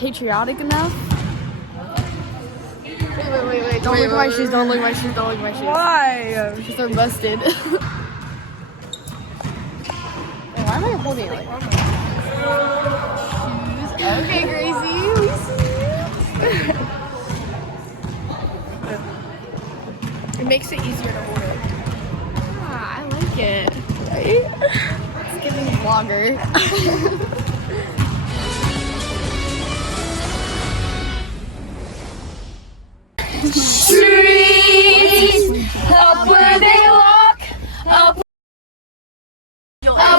patriotic enough. Wait. Don't look at my shoes. Don't look at my shoes. Don't look at my shoes. Why? Because they're busted. Wait, why am I holding it like that? Shoes. Okay, Gracie. We see you. It makes it easier to hold it. Ah, I like it. Right? It's giving vlogger. Streets, up where they walk, up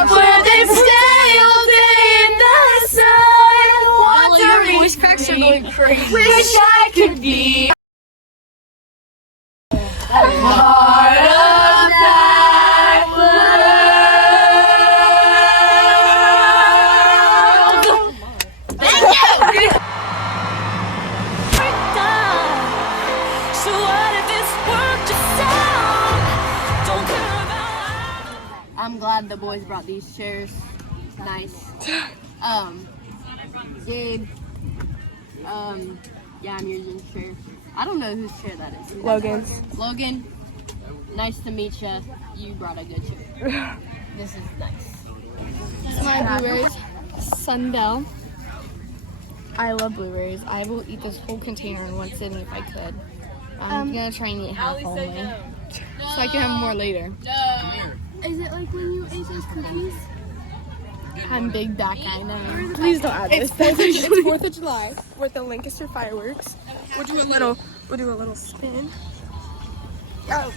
where they stay all day in the sun. Wondering, Voice cracks are going crazy. wish I could be a part of that world. Thank you. So what if this world just sound? Don't care about. I'm glad the boys brought these chairs. Nice. Gabe. Yeah, I'm using the chair. I don't know whose chair that is. Logan's. Logan, nice to meet you. You brought a good chair. This is nice. This is my blueberries. Sundell. I love blueberries. I will eat this whole container in one sitting if I could. I'm gonna try and eat half only, so I can have more later. Is it like when you ate those cookies? I'm big back, I know. Please don't add this. It's 4th of July with the Lancaster fireworks. We'll do a little spin.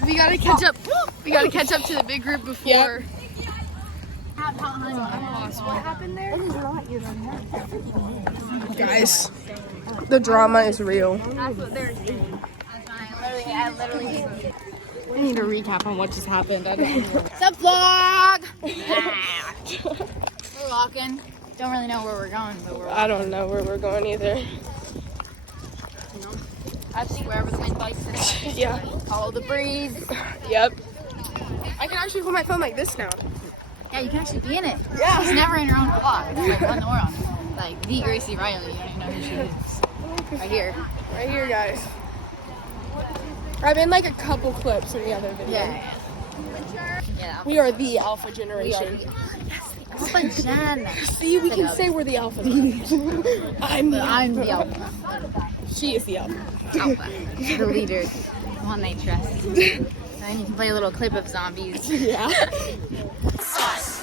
We gotta catch up. We gotta catch up to the big group before. Yep. What happened there? Guys, the drama is real. That's what they're doing. I literally need a recap on what just happened. I don't know. What's up, vlog? We're walking. Don't really know where we're going, but we're I don't know where we're going either. I think wherever the wind bites us. Yeah. Follow the breeze. Yep. I can actually hold my phone like this now. Yeah, you can actually be in it. Yeah. She's never in her own vlog. It's like on the or on. Like the Gracie Riley. You don't even know who she is. Right here. Right here, guys. I've been like a couple clips in the other video. Yeah. We are the alpha generation. Alpha Jen. See, we can say we're the alpha. I'm the I'm alpha. the alpha. She is the alpha. Alpha. The leader. The one they trust. And then you can play a little clip of zombies. Yeah.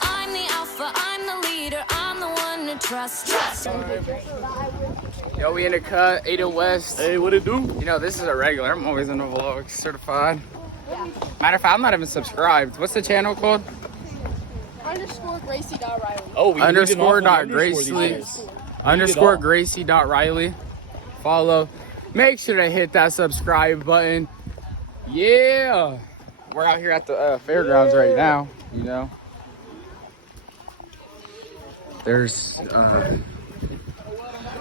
I'm the alpha, I'm the leader, I'm the one to trust. Yo, we in the cut, Ada West. Hey, what it do? You know, this is a regular. I'm always in the vlog, certified. Matter of fact, I'm not even subscribed. What's the channel called? _Gracie.Riley. Oh, we Underscore dot Gracie. Gracie. Underscore Gracie.Riley. Follow. Make sure to hit that subscribe button. Yeah. We're out here at the fairgrounds right now, you know. There's,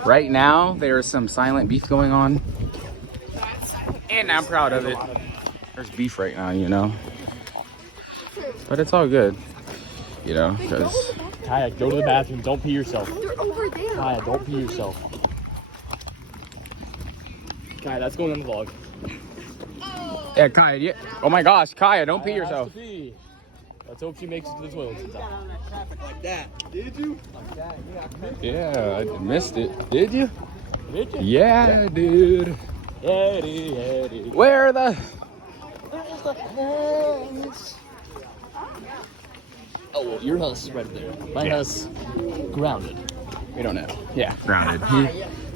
right now, there's some silent beef going on. And I'm proud of it. There's beef right now, you know. But it's all good, you know, because... Kaya, go to the bathroom. Don't pee yourself. They're over there. Kaya, don't pee yourself. Kaya, that's going on the vlog. Yeah, Kaya, yeah. Oh my gosh, Kaya, don't pee yourself. Has to pee. Let's hope she makes it to the toilet sometime. Like that. Did you? Yeah, I missed it. Did you? Did you? Yeah, I did. Eddie. Where are the... Oh, well, your house is right there. My house, grounded. We don't know. Yeah, grounded.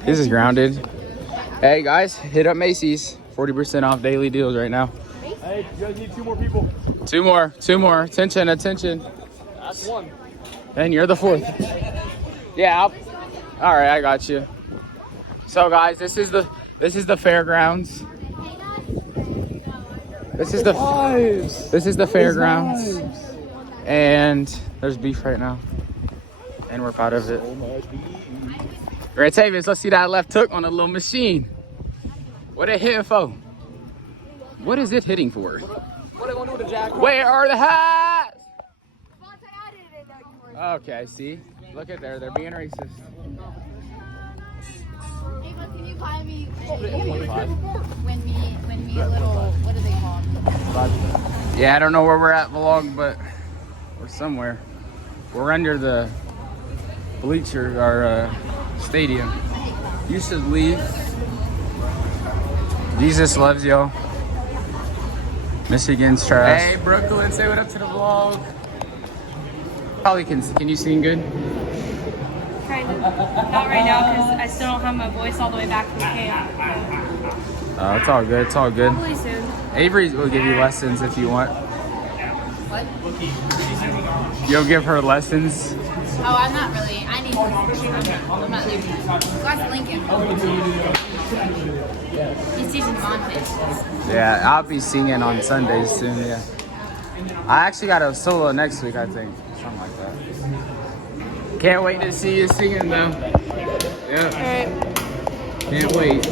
This is grounded. Hey guys, hit up Macy's. 40% off daily deals right now. Hey, you guys need 2 more people. Two more. Attention. That's 1. And you're the 4th. Yeah. All right, I got you. So guys, this is the fairgrounds. This is the fairgrounds. And there's beef right now. And we're proud of it. Right, Tavis, let's see that left hook on a little machine. What it hitting for? What is it hitting for? What are they going to do with the jack? Where are the hats? Okay, see? Look at there. They're being racist. Can you buy me when me a little, what are they called? Yeah, I don't know where we're at, vlog, but we're somewhere. We're under the bleacher, our stadium. You should leave. Jesus loves y'all. Michigan's trash. Hey, Brooklyn, say what up to the vlog. Probably can you sing good? Kind of. Not right now because I still don't have my voice all the way back from camp. It's all good. It's all good. Probably soon. Avery will give you lessons if you want. What? You'll give her lessons. Oh, I'm not really. I need. I'm not there. That's Lincoln. He's teaching Monte. Yeah, I'll be singing on Sundays soon. Yeah. I actually got a solo next week, I think. Something like that. Can't wait to see you singing though. Yeah. Alright. Can't wait.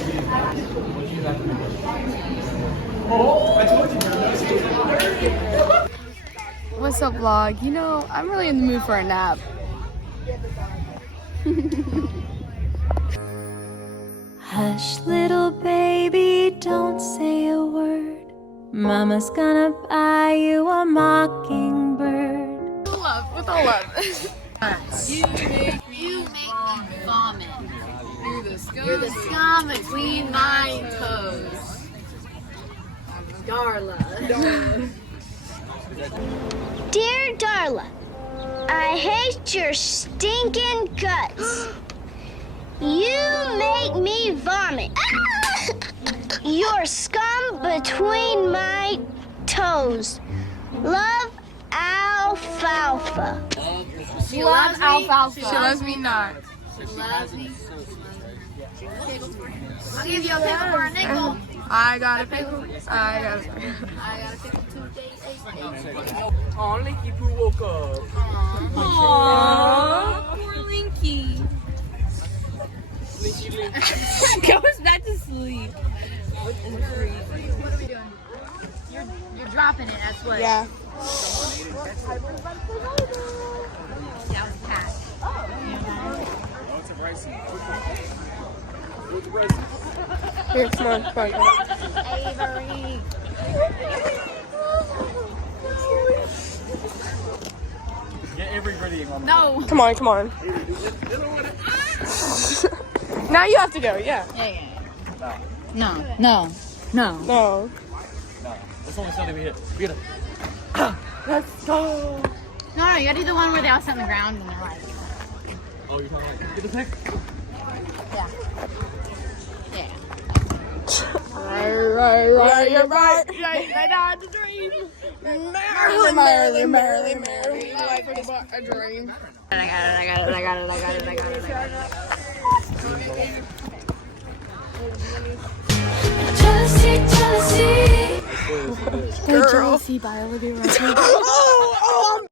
What's up, vlog? You know, I'm really in the mood for a nap. Hush, little baby, don't say a word. Mama's gonna buy you a mockingbird. Love, with all love. You make me vomit. You're the scum between my toes. Darla. Dear Darla, I hate your stinking guts. You make me vomit. You're scum between my toes. Love, Alfalfa. She loves alfalfa. She loves me not. She loves me. I'll give you a pickle for a nickel. I got a pickle. I got a pickle. I got a pickle too. Oh, Linky Poo woke up. Aww, poor Linky. Linky Link. Goes back to sleep. What are we doing? You're dropping it. That's what. Yeah. That was Pat. Here, come on, come on. Avery. Get Avery ready. No. Come on, come on. Now you have to go, yeah. Yeah. No. No. That's only something we hit. We gotta. Let's go. No, you gotta do the one where they all sit on the ground and they're like. Oh, you're talking about. Get the pick. Yeah. Yeah. Right, you're right. Right on the dream. Merrily, like a dream. I got Jealousy, jealousy. Girl. Jealousy by Olivia Rodrigo. Oh,